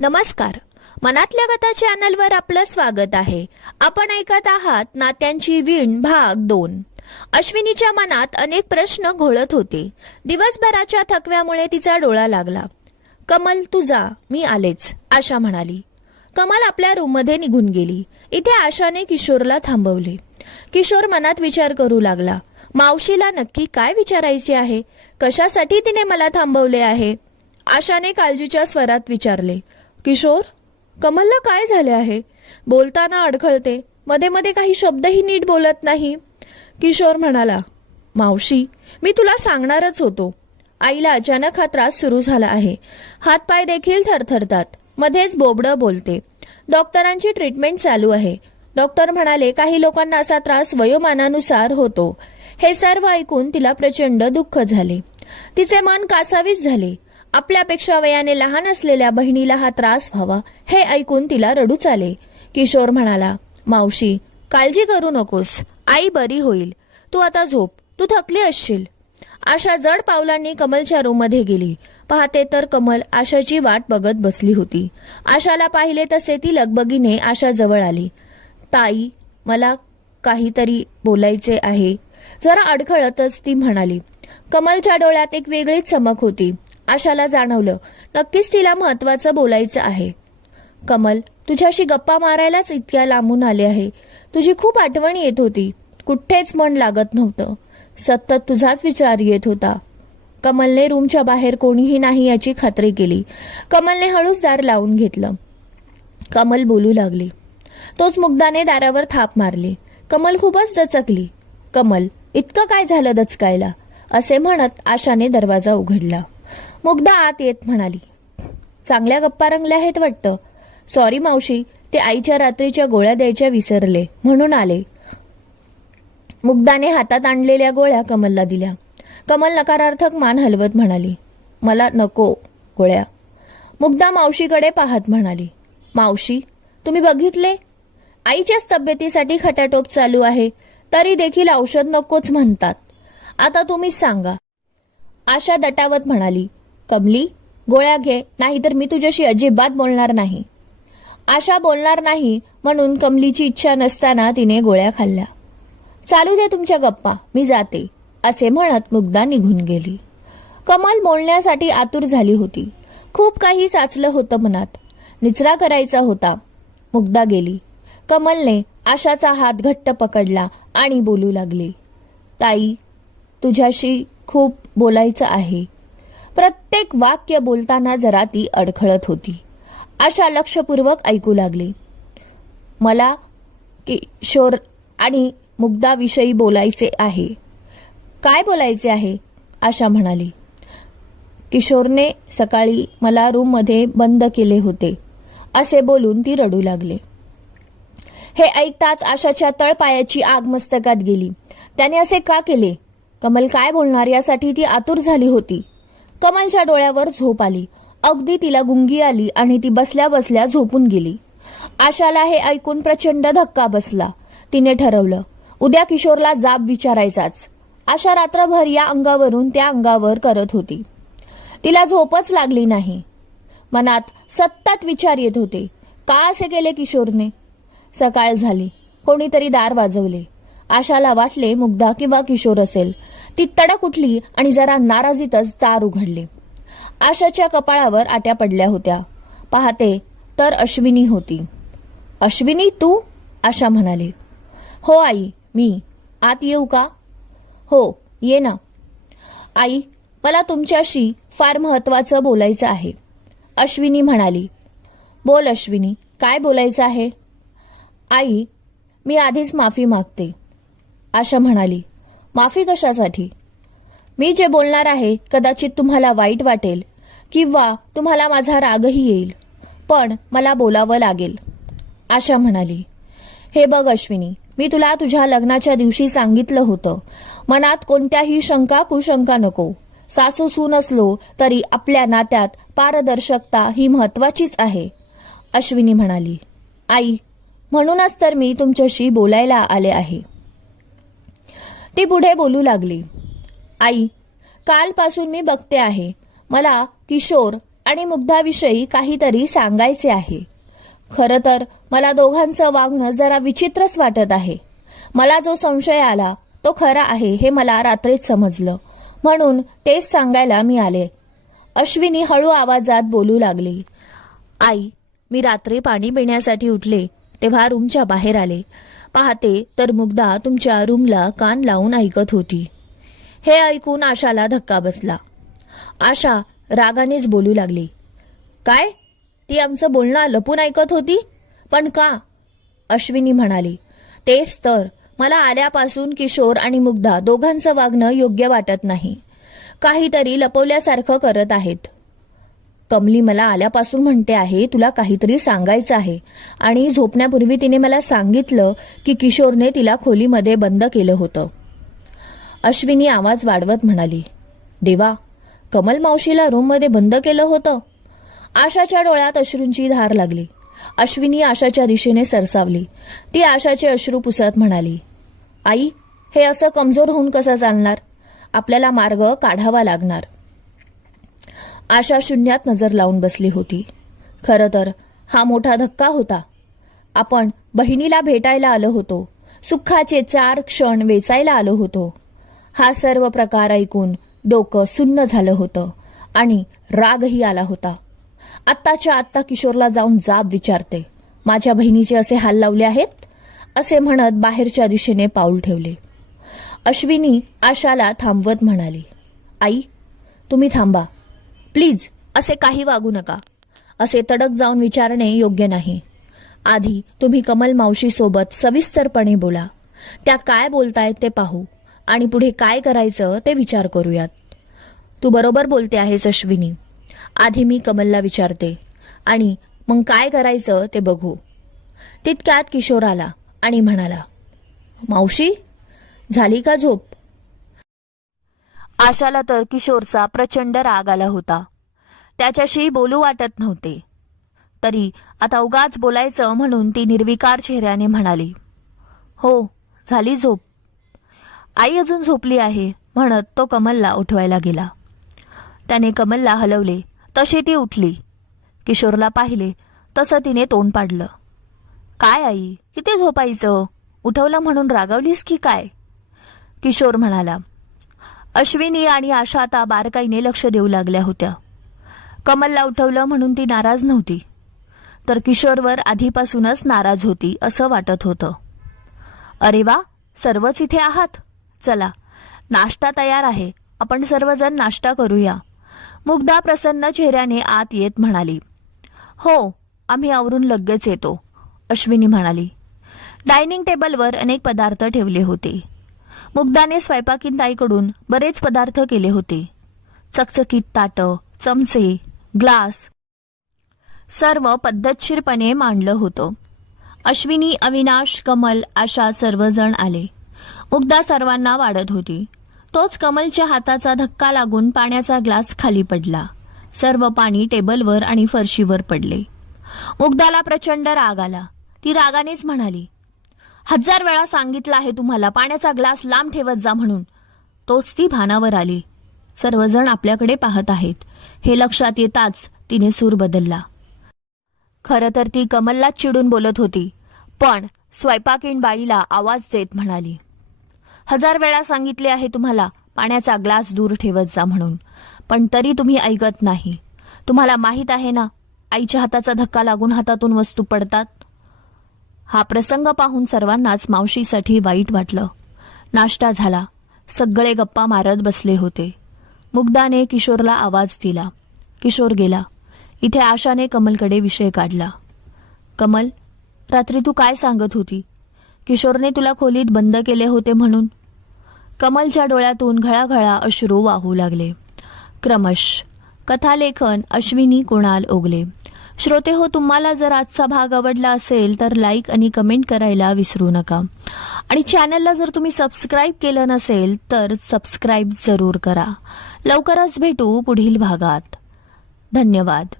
नमस्कार. मनातल्या कथा चॅनलवर आपलं स्वागत आहे. आपण ऐकत आहात नात्यांची वीण भाग 2. अश्विनीच्या मनात अनेक प्रश्न घोळत होते. दिवसभराच्या थकव्यामुळे तिचा डोळा लागला. कमल तू जा, मी आलेच, आशा म्हणाली. कमल आपल्या रूममध्ये निघून गेली. इथे आशाने किशोरला थांबवले. किशोर मनात विचार करू लागला. मावशीला नक्की काय विचारायचे आहे? कशासाठी तिने मला थांबवले आहे? आशाने काळजीच्या स्वरात विचारले. किशोर, कमलला काय झाले आहे? बोलताना अडखळते, मध्ये मध्ये काही शब्दही नीट बोलत नाही. किशोर म्हणाला, मावशी, मी तुला सांगणारच होतो. आईला अचानक हा त्रास सुरू झाला आहे. हातपाय देखील थरथरतात. मध्येच बोबडं बोलते. डॉक्टरांची ट्रीटमेंट चालू आहे. डॉक्टर म्हणाले काही लोकांना असा त्रास वयोमानानुसार होतो. हे सर्व ऐकून तिला प्रचंड दुःख झाले. तिचे मन कासावीस झाले. आपल्यापेक्षा वयाने लहान असलेल्या बहिणीला हा त्रास व्हावा हे ऐकून तिला रडूच आले. किशोर म्हणाला, मावशी, काळजी करू नकोस, आई बरी होईल. तू आता झोप, तू थकली असशील. आशा जड पावलांनी कमलच्या रूममध्ये गेली. पाहते तर कमल आशाची वाट बघत बसली होती. आशाला पाहिले तसे ती लगबगीने आशा जवळ आली. ताई, मला काहीतरी बोलायचे आहे, जरा अडखळतच ती म्हणाली. कमलच्या डोळ्यात एक वेगळीच चमक होती. आशाला जाणवलं, नक्कीच तिला महत्वाचं बोलायचं आहे. कमल, तुझ्याशी गप्पा मारायलाच इतक्या लांबून आले आहे. तुझी खूप आठवण येत होती. कुठेच मन लागत नव्हतं. सतत तुझाच विचार येत होता. कमलने रूमच्या बाहेर कोणीही नाही याची खात्री केली. कमलने हळूच दार लावून घेतलं. कमल बोलू लागली. तोच मुग्धाने दारावर थाप मारली. कमल खूपच दचकली. कमल, इतकं काय झालं दचकायला? असे म्हणत आशाने दरवाजा उघडला. मुग्धा आत येत म्हणाली, चांगल्या गप्पा रंगल्या आहेत वाटतं. सॉरी मावशी, ते आईच्या रात्रीच्या गोळ्या द्यायच्या विसरले म्हणून आले. मुग्धाने हातात आणलेल्या गोळ्या कमलला दिल्या. कमल नकारार्थक मान हलवत म्हणाली, मला नको गोळ्या. मुग्धा मावशीकडे पाहत म्हणाली, मावशी, तुम्ही बघितले? आईच्याच तब्येतीसाठी खटाटोप चालू आहे, तरी देखील औषध नकोच म्हणतात. आता तुम्हीच सांगा. आशा दटावत म्हणाली, कमली, गोळ्या घे, नाहीतर मी तुझ्याशी अजिबात बोलणार नाही. आशा बोलणार नाही म्हणून कमलीची इच्छा नसताना तिने गोळ्या खाल्ल्या. चालू दे तुमच्या गप्पा, मी जाते, असे म्हणत मुग्धा निघून गेली. कमल बोलण्यासाठी आतुर झाली होती. खूप काही साचलं होतं मनात, निचरा करायचा होता. मुग्धा गेली. कमलने आशाचा हात घट्ट पकडला आणि बोलू लागली, ताई, तुझ्याशी खूप बोलायचं आहे. प्रत्येक वाक्य बोलताना जरा ती अडखळत होती. आशा लक्षपूर्वक ऐकू लागली. मला किशोर आणि मुग्धाविषयी बोलायचे आहे. काय बोलायचे आहे? आशा म्हणाली. किशोरने सकाळी मला रूममध्ये बंद केले होते, असे बोलून ती रडू लागली. हे ऐकताच आशाच्या तळपायाची आग मस्तकात गेली. त्याने असे का केले? कमल काय बोलणार यासाठी ती आतुर झाली होती. कमलच्या डोळ्यावर झोप आली. अगदी तिला गुंगी आली आणि ती बसल्या बसल्या झोपून गेली. आशाला हे ऐकून प्रचंड धक्का बसला. तिने ठरवलं, उद्या किशोरला जाब विचारायचाच. आशा रात्रभर या अंगावरून त्या अंगावर करत होती. तिला झोपच लागली नाही. मनात सतत विचार येत होते. का असे केले किशोरने? सकाळ झाली. कोणीतरी दार वाजवले. आशाला वाटले मुग्धा किंवा किशोर असेल. ती तडक उठली आणि जरा नाराजीतच दार उघडले. आशाच्या कपाळावर आट्या पडल्या होत्या. पाहते तर अश्विनी होती. अश्विनी, तू? आशा म्हणाली. हो आई, मी. आत येऊ का? हो, ये ना. आई, मला तुमच्याशी फार महत्वाचं बोलायचं आहे, अश्विनी म्हणाली. बोल अश्विनी, काय बोलायचं आहे? आई, मी आधीच माफी मागते, आशा म्हणाली. माफी कशासाठी? मी जे बोलणार आहे कदाचित तुम्हाला वाईट वाटेल किंवा तुम्हाला माझा रागही येईल, पण मला बोलावं लागेल, आशा म्हणाली. हे बघ अश्विनी, मी तुला तुझ्या लग्नाच्या दिवशी सांगितलं होतं, मनात कोणत्याही शंका कुशंका नको. सासू सून असलो तरी आपल्या नात्यात पारदर्शकता ही महत्वाचीच आहे, अश्विनी म्हणाली. आई, म्हणूनच तर मी तुमच्याशी बोलायला आले आहे. ती पुढे बोलू लागली. आई, कालपासून मी बघते आहे, मला किशोर आणि मुग्धाविषयी काहीतरी सांगायचे आहे. खरं तर मला दोघांचं वागणं जरा विचित्रच वाटत आहे. मला जो संशय आला तो खरा आहे हे मला रात्रीच समजलं, म्हणून तेच सांगायला मी आले. अश्विनी हळू आवाजात बोलू लागली. आई, मी रात्री पाणी पिण्यासाठी उठले तेव्हा रूमच्या बाहेर आले. पाहते तर मुग्धा तुमच्या रूमला कान लावून ऐकत होती. हे ऐकून आशाला धक्का बसला. आशा रागानेच बोलू लागली. काय? ती आमचं बोलणं लपून ऐकत होती? पण का? अश्विनी म्हणाली. तेच तर, मला आल्यापासून किशोर आणि मुग्धा दोघांचं वागणं योग्य वाटत नाही. काहीतरी लपवल्यासारखं करत आहेत. कमली मला आल्यापासून म्हणते आहे तुला काहीतरी सांगायचं आहे, आणि झोपण्यापूर्वी तिने मला सांगितलं की किशोरने तिला खोलीमध्ये बंद केलं होतं. अश्विनी आवाज वाढवत म्हणाली. देवा, कमल मावशीला रूममध्ये बंद केलं होतं? आशाच्या डोळ्यात अश्रूंची धार लागली. अश्विनी आशाच्या दिशेने सरसावली. ती आशाचे अश्रू पुसत म्हणाली. आई, हे असं कमजोर होऊन कसं चालणार? आपल्याला मार्ग काढावा लागणार. आशा शून्यात नजर लावून बसली होती. खरं तर हा मोठा धक्का होता. आपण बहिणीला भेटायला आलो होतो, सुखाचे 4 क्षण वेचायला आलो होतो. हा सर्व प्रकार ऐकून डोकं सुन्न झालं होतं आणि रागही आला होता. आत्ताच्या आत्ता किशोरला जाऊन जाब विचारते, माझ्या बहिणीचे असे हाल लावले आहेत, असे म्हणत बाहेरच्या दिशेने पाऊल ठेवले. अश्विनी आशाला थांबवत म्हणाली. आई, तुम्ही थांबा प्लीज, असे काही वागू नका. असे तडक जाऊन विचारणे योग्य नाही. आधी तुम्ही कमल मावशीसोबत सविस्तरपणे बोला. त्या काय बोलतायत ते पाहू आणि पुढे काय करायचं ते विचार करूयात. तू बरोबर बोलते आहेस अश्विनी. आधी मी कमलला विचारते आणि मग काय करायचं ते बघू. तितक्यात किशोर आला आणि म्हणाला. मावशी, झाली का झोप? आशाला तर किशोरचा प्रचंड राग आला होता. त्याच्याशी बोलू वाटत नव्हते. तरी आता उगाच बोलायचं म्हणून ती निर्विकार चेहऱ्याने म्हणाली. हो, झाली झोप. आई अजून झोपली आहे म्हणत तो कमलला उठवायला गेला. त्याने कमलला हलवले तशी ती उठली. किशोरला पाहिले तसं तिने तोंड पाडलं. काय आई, किती झोपायचं? उठवलं म्हणून रागावलीस की काय? किशोर म्हणाला. अश्विनी आणि आशा आता बारकाईने लक्ष देऊ लागल्या होत्या. कमलला उठवलं म्हणून ती नाराज नव्हती, तर किशोरवर आधीपासूनच नाराज होती असं वाटत होतं. अरे वा, सर्वच इथे आहात. चला, नाश्ता तयार आहे, आपण सर्वजण नाश्ता करूया. मुग्धा प्रसन्न चेहऱ्याने आत येत म्हणाली. हो, आम्ही आवरून लगेच येतो, अश्विनी म्हणाली. डायनिंग टेबलवर अनेक पदार्थ ठेवले होते. मुग्धाने स्वयंपाकीन ताईकडून बरेच पदार्थ केले होते. चकचकीत ताटं, चमचे, ग्लास सर्व पद्धतशीरपणे मांडलं होतं. अश्विनी, अविनाश, कमल, आशा सर्वजण आले. मुग्धा सर्वांना वाढत होती. तोच कमलच्या हाताचा धक्का लागून पाण्याचा ग्लास खाली पडला. सर्व पाणी टेबलवर आणि फरशीवर पडले. मुग्धाला प्रचंड राग आला. ती रागानेच म्हणाली. 1000 वेळा सांगितलं आहे तुम्हाला पाण्याचा ग्लास लांब ठेवत जा म्हणून. तोच ती भानावर आली. सर्वजण आपल्याकडे पाहत आहेत हे लक्षात येताच तिने सूर बदलला. खरं तर ती कमललाच चिडून बोलत होती, पण स्वयंपाकीण बाईला आवाज देत म्हणाली. 1000 वेळा सांगितले आहे तुम्हाला पाण्याचा ग्लास दूर ठेवत जा म्हणून, पण तरी तुम्ही ऐकत नाही. तुम्हाला माहित आहे ना, आईच्या हाताचा धक्का लागून हातातून वस्तू पडतात. हा प्रसंग पाहून सर्वांनाच मावशीसाठी वाईट वाटलं. नाश्ता झाला. सगळे गप्पा मारत बसले होते. मुग्धाने किशोरला आवाज दिला. किशोर गेला. इथे आशाने कमलकडे विषय काढला. कमल, रात्री तू काय सांगत होती? किशोरने तुला खोलीत बंद केले होते म्हणून. कमलच्या डोळ्यातून घळाघळा अश्रू वाहू लागले. क्रमश कथालेखन अश्विनी कुणाल ओगले. श्रोते हो, तुम्हाला जर आजचा भाग आवडला असेल तर लाईक आणि कमेंट करायला विसरू नका. आणि चॅनलला जर तुम्ही सबस्क्राईब केलं नसेल तर सबस्क्राईब जरूर करा. लवकरच भेटू पुढील भागात. धन्यवाद.